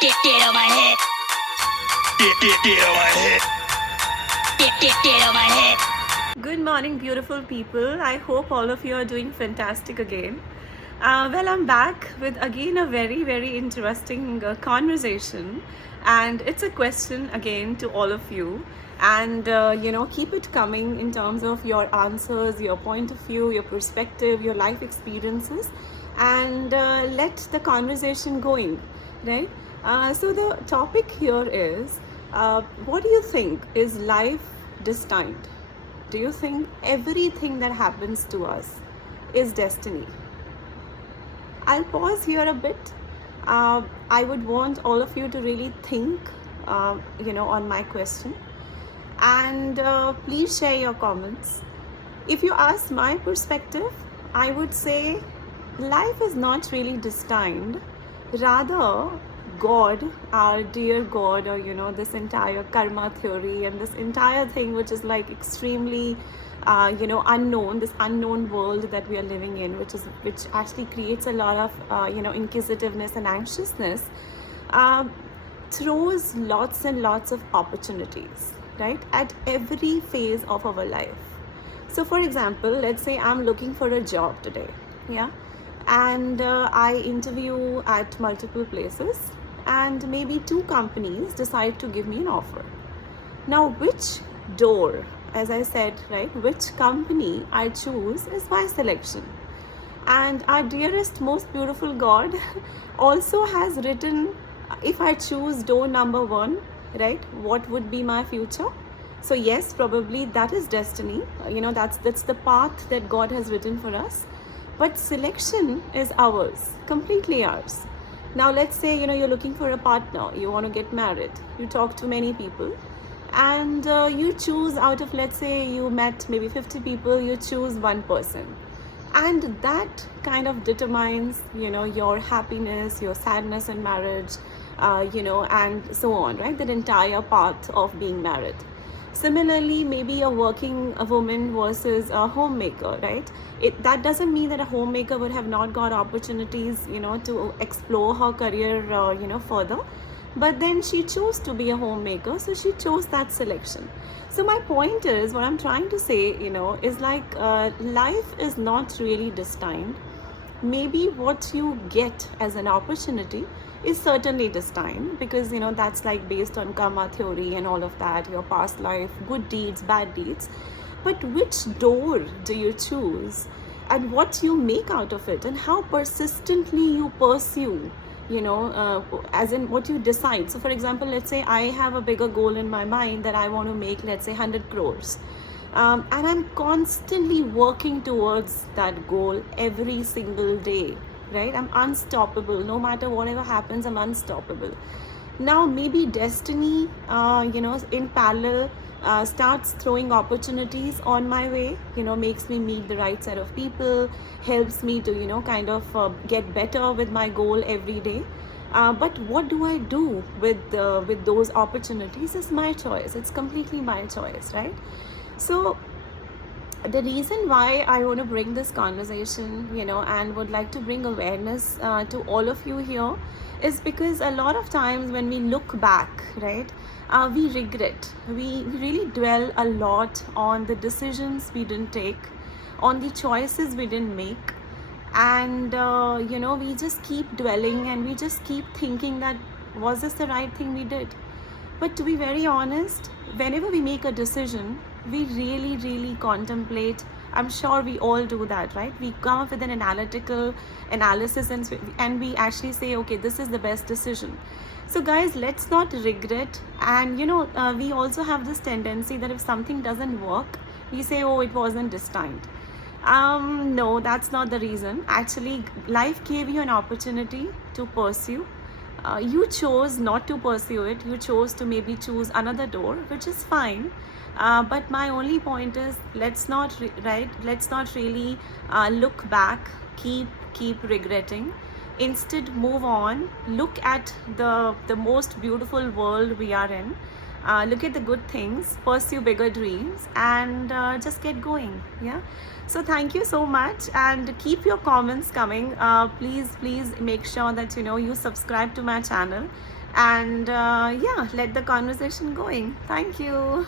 Get on my head. Get on my head. Get on my head. Good morning, beautiful people. I hope all of you are doing fantastic again. Well, I'm back with again a very, very interesting conversation, and it's a question again to all of you. And keep it coming in terms of your answers, your point of view, your perspective, your life experiences, and let the conversation going, right? So the topic here is, what do you think, is life destined? Do you think everything that happens to us is destiny? I'll pause here a bit. I would want all of you to really think, on my question. And please share your comments. If you ask my perspective, I would say life is not really destined. Rather, God, our dear God, or this entire karma theory and this entire thing, which is like extremely, unknown, this unknown world that we are living in, which actually creates a lot of, inquisitiveness and anxiousness, throws lots and lots of opportunities, right, at every phase of our life. So, for example, let's say I'm looking for a job today, yeah, and I interview at multiple places, and maybe 2 companies decide to give me an offer. Now, which door, as I said, right, which company I choose is my selection. And our dearest, most beautiful God also has written, if I choose door number 1, right, what would be my future? So yes, probably that is destiny. That's the path that God has written for us. But selection is ours, completely ours. Now let's say, you're looking for a partner, you want to get married, you talk to many people, and you choose out of, let's say you met maybe 50 people, you choose one person. And that kind of determines, your happiness, your sadness in marriage, and so on, right? That entire path of being married. Similarly, maybe a working woman versus a homemaker, right? That doesn't mean that a homemaker would have not got opportunities, to explore her career, further. But then she chose to be a homemaker, so she chose that selection. So my point is, what I'm trying to say, is like life is not really destined. Maybe what you get as an opportunity is certainly destined, because that's like based on karma theory and all of that, your past life, good deeds, bad deeds. But which door do you choose, and what you make out of it, and how persistently you pursue, as in what you decide. So for example, let's say I have a bigger goal in my mind that I want to make, let's say 100 crores. And I'm constantly working towards that goal every single day, right? I'm unstoppable. No matter whatever happens, I'm unstoppable. Now maybe destiny, in parallel, starts throwing opportunities on my way, makes me meet the right set of people, helps me to, kind of get better with my goal every day. But what do I do with those opportunities is my choice. It's completely my choice, right? So the reason why I want to bring this conversation, and would like to bring awareness to all of you here, is because a lot of times when we look back, right, we regret. We really dwell a lot on the decisions we didn't take, on the choices we didn't make, and we just keep dwelling, and we just keep thinking that, was this the right thing we did? But to be very honest, whenever we make a decision, we really, really contemplate. I'm sure we all do that, right? We come up with an analytical analysis, and we actually say, okay, this is the best decision. So guys, let's not regret. And we also have this tendency that if something doesn't work, we say, oh, it wasn't destined. No, that's not the reason. Actually, life gave you an opportunity to pursue. You chose not to pursue it. You chose to maybe choose another door, which is fine. But my only point is, let's not really look back, keep regretting. Instead, move on. Look at the most beautiful world we are in. Look at the good things, pursue bigger dreams, and just get going. Yeah. So thank you so much, and keep your comments coming. Please make sure that you subscribe to my channel, and yeah, let the conversation going. Thank you.